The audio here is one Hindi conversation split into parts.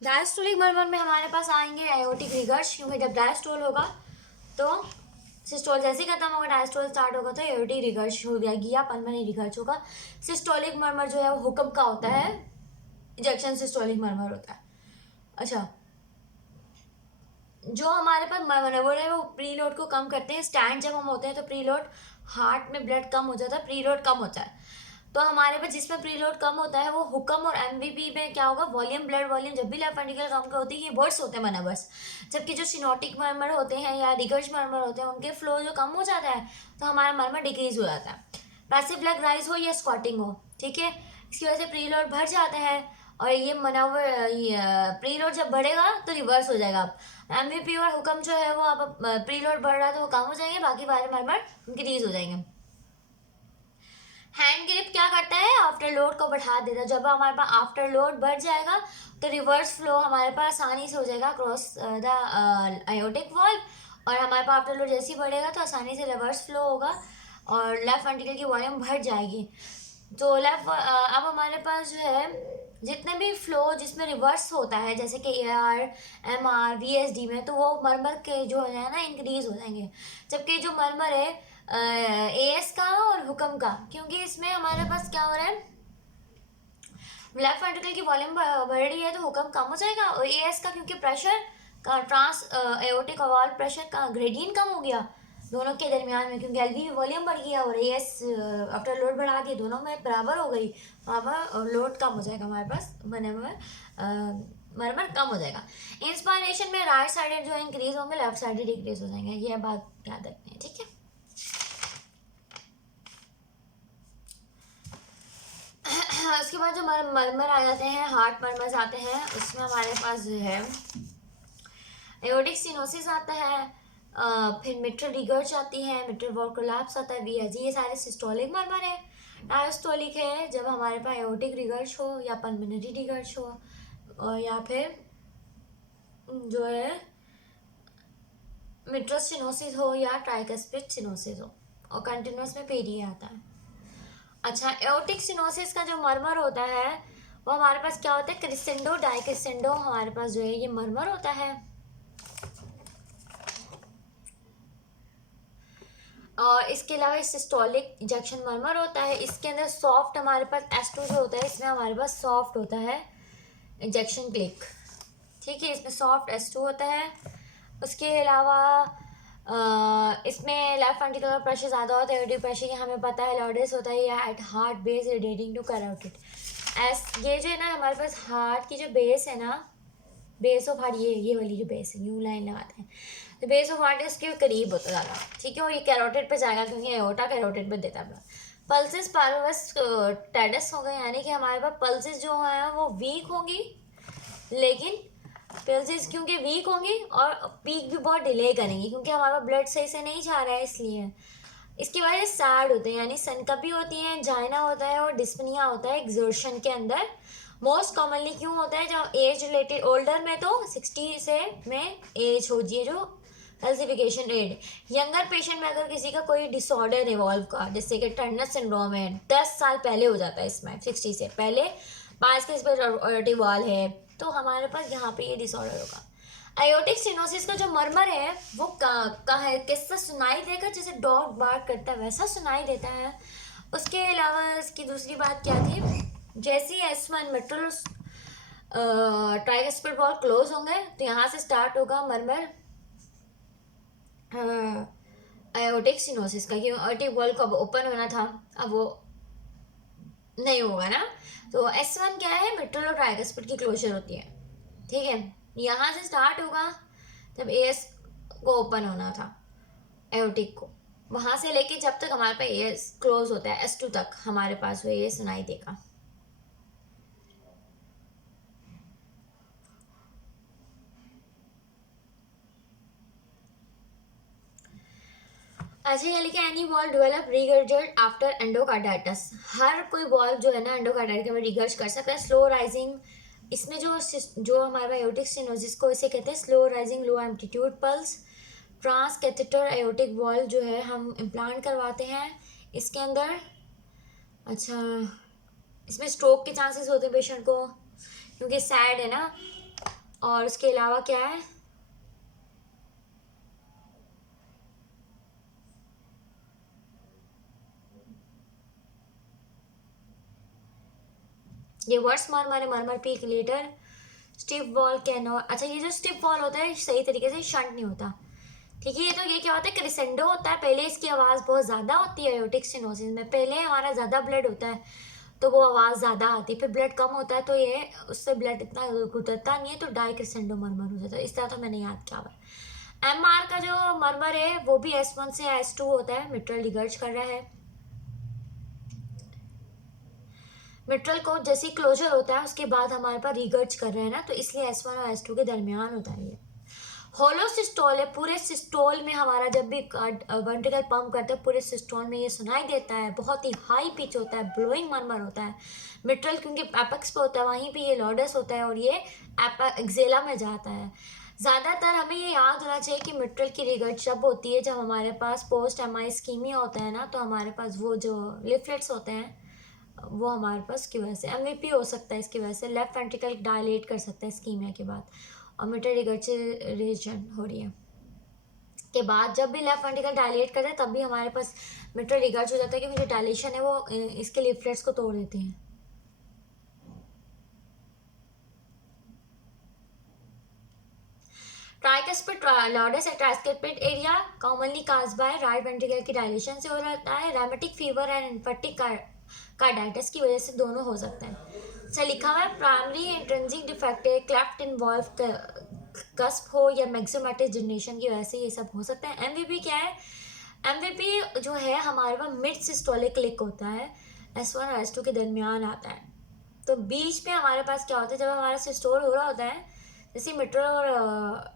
डायस्टोलिक मर्मर में हमारे पास आएंगे एओर्टिक रिगर्स, क्योंकि जब डायस्टोल होगा तो सिस्टोल जैसे ही खत्म होगा, डायस्टोल स्टार्ट होगा तो एओर्टिक रिगर्स हो जाएगी या पल्मोनरी रिगर्स होगा। सिस्टोलिक मर्मर जो है वो हुक्म का होता है, इजेक्शन सिस्टोलिक मर्मर होता है। अच्छा, जो हमारे पास मर्मर है वो प्रीलोड को कम करते हैं। स्टैंड जब हम होते हैं तो प्रीलोड, हार्ट में ब्लड कम हो जाता है, प्रीलोड कम होता है। तो हमारे पास जिसमें प्रीलोड कम होता है वो हुक्म और एमवीपी में क्या होगा, वॉल्यूम, ब्लड वॉल्यूम जब भी लेफ्ट वेंट्रिकल कम का होती है, ये वर्ड्स होते हैं मनोवर्स। जबकि जो सिनोटिक मर्मर होते हैं या रिगर्स मर्मर होते हैं उनके फ्लो जो कम हो जाता है तो हमारा मर्मर डिक्रीज हो जाता है। पैसिव लेग राइज हो या स्क्वाटिंग हो, ठीक है, इसकी वजह से प्रीलोड बढ़ जाता है और ये मनोवर, प्रीलोड जब बढ़ेगा तो रिवर्स हो जाएगा। आप एमवीपी और हुक्म जो है वो आप प्रीलोड बढ़ रहा है तो वो कम हो जाएंगे, बाकी बारे मर्मर इंक्रीज हो जाएंगे। हैंड ग्रिप क्या करता है, आफ्टर लोड को बढ़ा देता है। जब हमारे पास आफ्टर लोड बढ़ जाएगा तो रिवर्स फ्लो हमारे पास आसानी से हो जाएगा क्रॉस द आयोटिक वॉल्व, और हमारे पास आफ्टर लोड जैसे ही बढ़ेगा तो आसानी से रिवर्स फ्लो होगा और लेफ्ट वेंट्रिकल की वॉल्यूम बढ़ जाएगी। तो अब हमारे पास जो है जितने भी फ्लो जिसमें रिवर्स होता है जैसे कि AR, MR, VSD में, तो वो मरमर के जो है ना इंक्रीज हो जाएंगे। जबकि जो मरमर है AS का और हुक्म का, क्योंकि इसमें हमारे पास क्या हो रहा है, लेफ्ट वेंट्रिकल की वॉल्यूम बढ़ रही है तो हुक्म कम हो जाएगा, और AS का क्योंकि प्रेशर का ट्रांस एओर्टिक वॉल्व प्रेशर का ग्रेडियंट कम हो गया दोनों के दरमियान में, क्योंकि LV वॉल्यूम बढ़ गया और AS आफ्टर लोड बढ़ा दिया, दोनों में बराबर हो गई, वहाँ पर लोड कम हो जाएगा हमारे पास, बने हुए मरमर कम हो जाएगा। इंस्पायरेशन में राइट साइडेड जो इंक्रीज होंगे, लेफ्ट साइडेड डिक्रीज हो जाएंगे, ये बात याद रखनी है, ठीक है। उसके बाद जो मरमर आ जाते हैं, हार्ट मरमर आते हैं, उसमें हमारे पास जो है एओर्टिक स्टेनोसिस आता है, फिर मिट्रल रिगर्च आती है, मिट्रल वॉल कोलैप्स आता है, VSD, ये सारे सिस्टोलिक मरमर है। डायस्टोलिक है जब हमारे पास एओर्टिक रिगर्च हो या पल्मोनरी रिगर्च हो, और या फिर जो है मिट्रल स्टेनोसिस हो या ट्राइकस्पिड स्टेनोसिस हो, और कंटिन्यूस में पेरी आता है। अच्छा, एओर्टिक स्टेनोसिस का जो मरमर होता है वो हमारे पास क्या होता है, क्रिसेंडो डाइक्रिसेंडो हमारे पास जो है ये मरमर होता है। और इसके अलावा सिस्टोलिक इजेक्शन मरमर होता है, इसके अंदर सॉफ्ट हमारे पास S2 जो होता है, इसमें हमारे पास सॉफ्ट होता है इजेक्शन क्लिक, ठीक है, इसमें सॉफ्ट S2 होता है। उसके अलावा इसमें लेफ्ट वेंट्रिकल का प्रेशर ज़्यादा होता है, एओर्टिक प्रेशर ये हमें पता है लॉर्डेस होता है या at heart base radiating to carotid. ये जो है ना हमारे पास हार्ट की जो बेस है ना, बेस ऑफ हार्ट, ये वाली जो बेस है, यूं लाइन लगाते हैं तो बेस ऑफ हार्ट इसके करीब होता ज़्यादा, ठीक है, और ये कैरोटिड पे जाएगा क्योंकि एओर्टा कैरोटिड पे देता है। पल्सेस पार्वस टेडस हो गए, यानी कि हमारे पास पल्सेस जो है वो वीक होंगी, लेकिन पल्सेस क्योंकि वीक होंगी और पीक भी बहुत डिले करेंगी क्योंकि हमारा ब्लड सही से नहीं जा रहा है, इसलिए इसकी वजह से सैड होते हैं, यानी सनकपी होती है, जाइना होता है और डिस्पनिया होता है एक्सर्शन के अंदर। मोस्ट कॉमनली क्यों होता है, जब एज रिलेटेड, ओल्डर में तो 60 से में एज हो जी जो कैल्सिफिकेशन रेट, यंगर पेशेंट में अगर किसी का कोई डिसऑर्डर इवॉल्व का जैसे कि टर्नर सिंड्रोम है 10 साल पहले हो जाता है, इसमें 60 से पहले पास के इस पर वॉल है तो हमारे पास यहाँ पे ये डिसऑर्डर होगा। आयोटिक स्टेनोसिस का जो मरमर है वो कहाँ है, किससे सुनाई देगा, जैसे डॉग बार्क करता है वैसा सुनाई देता है। उसके अलावा इसकी दूसरी बात क्या थी, जैसे S1 मेट्रोल ट्राइस्पिड वॉल क्लोज होंगे तो यहाँ से स्टार्ट होगा मरमर आयोटिक स्टेनोसिस का, क्योंकि आयोटिक वॉल कब ओपन होना था अब वो नहीं होगा ना। तो S1 क्या है, मेट्रोल और ट्राइस्पिड की क्लोजर होती है, ठीक है, यहाँ से स्टार्ट होगा जब AS को ओपन होना था एओर्टिक को, वहाँ से लेके जब तक हमारे पास AS क्लोज होता है S2 तक हमारे पास वो ये सुनाई देगा। ऐसे ये लिखे any valve develop regurgitant after endocarditis, हर कोई वॉल जो है ना एंडोकार्डाइटिस में रिगर्ज कर सकता है। स्लो राइजिंग, इसमें जो हमारे एओर्टिक स्टेनोसिस को इसे कहते हैं slow rising low amplitude pulse. Transcatheter aortic valve जो है हम इम्प्लांट करवाते हैं इसके अंदर। अच्छा, इसमें स्ट्रोक के चांसेस होते हैं पेशेंट को क्योंकि सैड है ना, और उसके अलावा क्या है, ये वर्स मरमर है, murmur peak later, stiff valve can. अच्छा, ये जो स्टिफ वॉल होता है सही तरीके से शंट नहीं होता, ठीक है। ये तो ये क्या होता है, क्रिसेंडो होता है, पहले इसकी आवाज़ बहुत ज़्यादा होती है एओर्टिक स्टेनोसिस में, पहले हमारा ज़्यादा ब्लड होता है तो वो आवाज़ ज़्यादा आती है, फिर ब्लड कम होता है तो ये उससे ब्लड इतना गुजरता नहीं है तो डाई क्रिसेंडो मरमर हो जाता है। इस तरह तो मैंने याद किया हुआ। एम आर का जो मरमर है वो भी S1 से S2 होता है, मिट्रल रिगर्ज कर रहा है। मिट्रल को जैसे क्लोजर होता है उसके बाद हमारे पास रिगर्ज कर रहे हैं ना, तो इसलिए S1 और S2 के दरमियान होता है ये। होलो सिस्टोल है, पूरे सिस्टोल में हमारा जब भी वेंट्रिकल पंप करते हैं पूरे सिस्टोल में ये सुनाई देता है, बहुत ही हाई पिच होता है, ब्लोइंग मरमर होता है। मिट्रल क्योंकि एपेक्स पे होता है वहीं पे ये लॉडस होता है और ये एक्सेला में जाता है। ज़्यादातर हमें ये याद होना चाहिए कि मिट्रल की रिगर्ज जब होती है जब हमारे पास पोस्ट एमआई स्कीमिया होता है ना, तो हमारे पास वो जो लिफलेट्स होते हैं वो हमारे पास की वजह से एमवीपी हो सकता है, इसकी वजह से लेफ्ट वेंट्रिकल डायलेट कर सकता है स्कीमिया के बाद, और मिट्रल रिगर्जेशन हो रही है के बाद जब भी लेफ्ट वेंट्रिकल डायलेट करता है तब भी हमारे पास मिट्रल रिगर्ज हो जाता है, क्योंकि जो डायलेशन है वो इसके लिफलेट्स को तोड़ देते हैं। Tricuspid Lord's ट्राइस्किपिड area commonly cause by right ventricle की डायलेशन से हो जाता है। रैमेटिक फीवर एंड इन्फेक्टिक कार्डाइटिस की वजह से दोनों हो सकते हैं। से लिखा हुआ है प्राइमरी इंट्रिंसिक डिफेक्ट है, क्लेफ्ट इन्वॉल्व कस्प हो या मैक्सिमेटिक जनरेशन की वजह से ये सब हो सकता है। एमवीपी क्या है, एमवीपी जो है हमारे पास मिड सिस्टोलिक क्लिक होता है, S1 और S2 के दरमियान आता है। तो बीच में हमारे पास क्या होता है, जब हमारा सिस्टोल हो रहा होता है जैसे मिट्रल और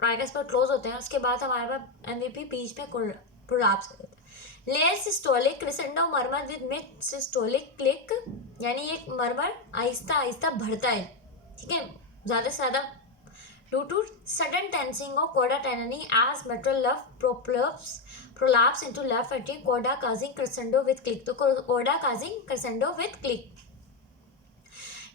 ट्राइकस पर क्लोज होते हैं उसके बाद हमारे पास एमवीपी बीच में प्रोलैप्स हो जाता है। Late systolic crescendo murmur with mid systolic click, यानी ये मरमर आहिस्ता आहिस्ता बढ़ता है, ठीक है, ज़्यादा से ज़्यादा due to sudden tensing of chorda tenoni as mitral left prolapse into left ventricle chorda causing crescendo with click। तो chorda causing crescendo with click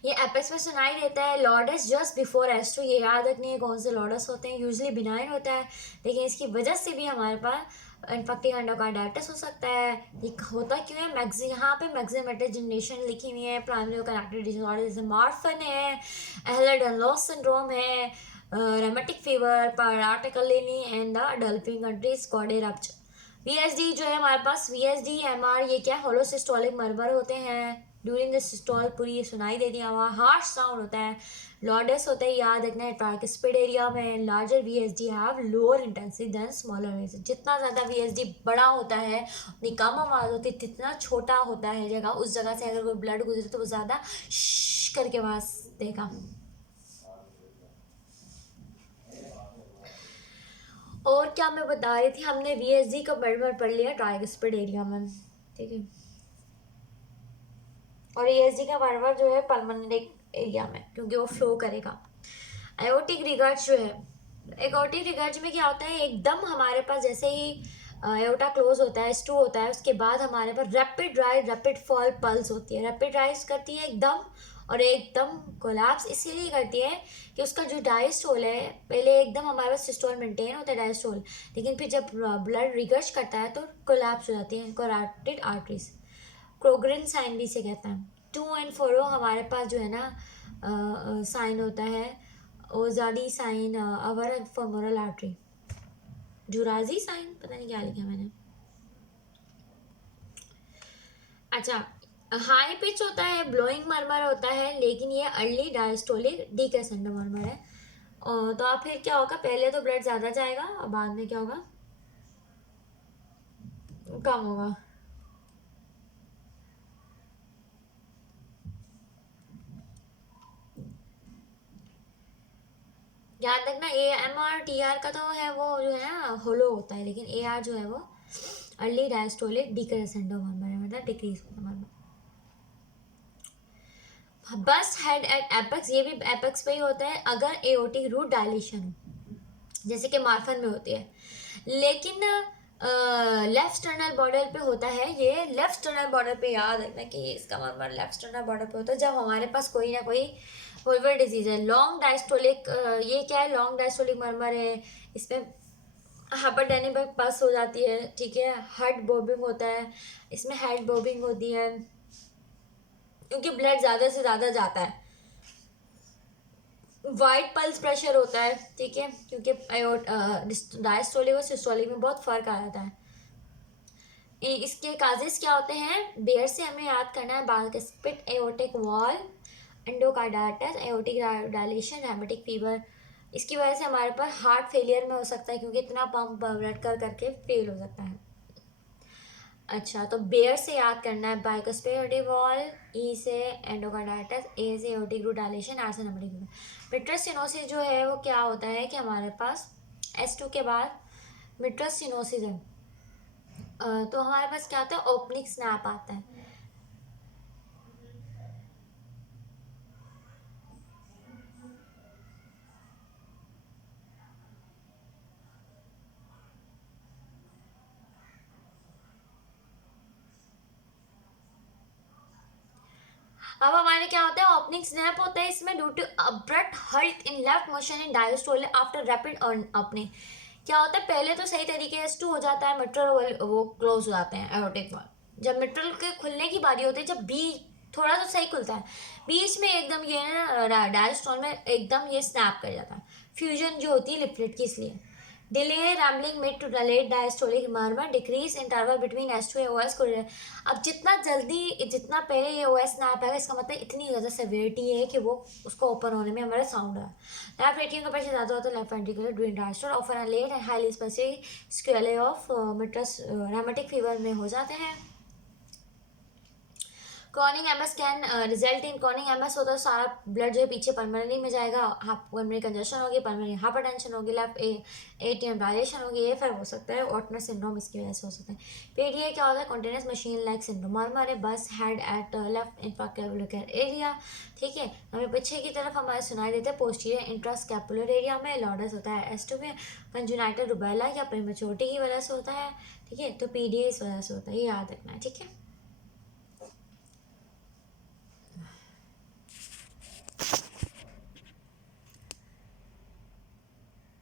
ये एपेक्स में सुनाई देता है। लॉर्डस जस्ट बिफोर S2, ये याद रखनी है कौन से लॉर्डस होते हैं, यूजली बिनाइन होता है लेकिन इसकी वजह से भी हमारे पास इन्फेक्टिव एंडोकार्डाइटिस हो सकता है। ये होता क्यों है, मैक्सी यहाँ पे मैक्सिमेटिक जनरेशन लिखी हुई है, प्राइमरी कनेक्टेड डिसऑर्डर जैसे मार्फन है, एहलर-डनलोस सिंड्रोम है, रेमेटिक फीवर, पाराटिकलिनी एंड द डल्फिन कंट्रीज कॉर्डे रप्चर। VSD जो है हमारे पास VSD MR ये क्या होलोसिस्टोलिक मरमर होते हैं ड्यूरिंग द सिस्टोल, पूरी ये सुनाई देती है, वहाँ हार्श साउंड होता है। लॉर्डस होता है, याद रखना है ट्राइकस्पिड एरिया में larger VSD have lower intensity than smaller VSD। जितना ज़्यादा VSD बड़ा होता है उतनी कम आवाज़ होती है, जितना छोटा होता है जगह उस जगह से अगर कोई ब्लड गुजरे तो वो ज़्यादा श करके आवाज़ देगा। और क्या मैं बता रही थी, हमने VSD का मरमर पढ़ लिया ट्राइकस्पिड एरिया में, ठीक है, और ESD का मरमर जो है पल्मोनरी एरिया में क्योंकि वो फ्लो करेगा। एओर्टिक रिगर्ज जो है, एओर्टिक रिगर्ज में क्या होता है, एकदम हमारे पास जैसे ही एओर्टा क्लोज होता है S2 होता है उसके बाद हमारे पास rapid rise rapid fall pulse होती है, रैपिड राइज करती है एकदम और एकदम कोलैप्स इसीलिए करती है कि उसका जो डायस्टोल है पहले एकदम हमारे पास सिस्टोल मेंटेन होता है डायस्टोल, लेकिन फिर जब ब्लड रिगर्ज करता है तो कोलैप्स हो जाती है कैरोटिड आर्टरीज, क्रोगरिन साइन भी से कहता है। 2 and 4 हमारे पास जो है ना साइन होता है ओजादी साइन अवर फेमोरल आर्टरी, जुराजी साइन पता नहीं क्या लिखा मैंने। अच्छा, हाई पिच होता है, ब्लोइंग मरमर होता है, लेकिन ये अर्ली डायस्टोलिक डीक्रेसेंडो मरमर है। और तो अब फिर क्या होगा, पहले तो ब्लड ज़्यादा जाएगा और बाद में क्या होगा, कम होगा। याद रखना AMR TR का तो है वो जो है ना होलो होता है, लेकिन AR जो है वो अर्ली डायस्टोलिक डीक्रेसेंडो मरमर है, मतलब डिक्रीज होता है मरमर। बस्ट हेड एट एपेक्स, ये भी एपेक्स पे ही होता है अगर एओर्टिक रूट डायलेशन हो जैसे कि मार्फन में होती है, लेकिन लेफ्ट स्टर्नल बॉर्डर पे होता है ये। लेफ्ट स्टर्नल बॉर्डर पे याद रखना कि इसका मरमर लेफ्ट स्टर्नल बॉर्डर पे होता है जब हमारे पास कोई ना कोई वुल्वर डिजीज है। लॉन्ग डायस्टोलिक, ये क्या है, लॉन्ग डायस्टोलिक मरमर है, इसमें हाइपरटेनिक पस हो जाती है, ठीक है। हार्ट बॉबिंग होता है, इसमें हेड बॉबिंग होती है क्योंकि ब्लड ज़्यादा से ज़्यादा जाता है। वाइट पल्स प्रेशर होता है, ठीक है, क्योंकि डायस्टोलिक और सिस्टोलिक में बहुत फ़र्क आ जाता है। इसके काजेस क्या होते हैं, बेयर से हमें याद करना है, bicuspid aortic valve, endocarditis, aortic dilation, rheumatic fever. इसकी वजह से हमारे पास हार्ट फेलियर में हो सकता है क्योंकि इतना पंप ब्लड कर करके फेल हो सकता है। अच्छा, तो बेयर से याद करना है, बाइस्पिड एओर्टिक वॉल, ई से एंडोकार्डाइटिस, ए से एओर्टिक रूट डायलेशन, आर से हेमेटिक फीवर। मिट्रस सिनोसिस जो है वो क्या होता है कि हमारे पास S2 के बाद मिट्रस सिनोसिस है, तो हमारे पास क्या आता है, ओपनिंग स्नैप आता है। अब हमारे क्या होता है, ओपनिंग स्नैप होता है इसमें due to abrupt halt in left motion in diastole after rapid opening. क्या होता है, पहले तो सही तरीके से S2 हो जाता है, मिट्रल वो क्लोज हो जाते हैं एओर्टिक वॉल। जब मिट्रल के खुलने की बारी होती है, जब बी थोड़ा तो सही खुलता है, बीच में एकदम ये ना डायस्टोल में एकदम ये स्नैप कर जाता है, फ्यूजन जो होती है लिपलेट की, इसलिए delay rumbling mid to delayed diastolic murmur, decrease interval between S2 और OS को। अब जितना जल्दी, जितना पहले ये OS ना आ पाएगा, इसका मतलब इतनी ज़्यादा सेवेरिटी है कि वो उसको ओपन होने में हमारा साउंड है। लेफ्ट एट्रियम का प्रेशर ज़्यादा होता है, left ventricular during diastole, offer late and highly specific sequelae of mitral rheumatic fever में हो जाते हैं। Chronic MS can result in, chronic MS होता है सारा ब्लड जो है पीछे पल्मोनरी में जाएगा, पल्मोनरी कंजेशन होगी, पल्मोनरी हाइपरटेंशन होगी, लेफ्ट एटीएम डायलेशन होगी, ये फिर हो सकता है ऑटनर सिंड्रोम, इसकी वजह से हो सकता है। पीडीए क्या होता है, कॉन्टिन्यूस मशीन लाइक सिंड्रोम, हमारे बस हेड एट लेफ्ट इंफ्रास्कैपुलर एरिया, ठीक है। हमें पीछे की तरफ हमारे सुनाई देते हैं पोस्टीरियर इंट्रास्कैपुलर एरिया में, लॉर्डस होता है S2 में, कंजुनाइटल रुबेला या प्रीमेच्योरिटी की वजह से होता है, ठीक है। तो पीडीए इस वजह से होता है, ये याद रखना है, ठीक है।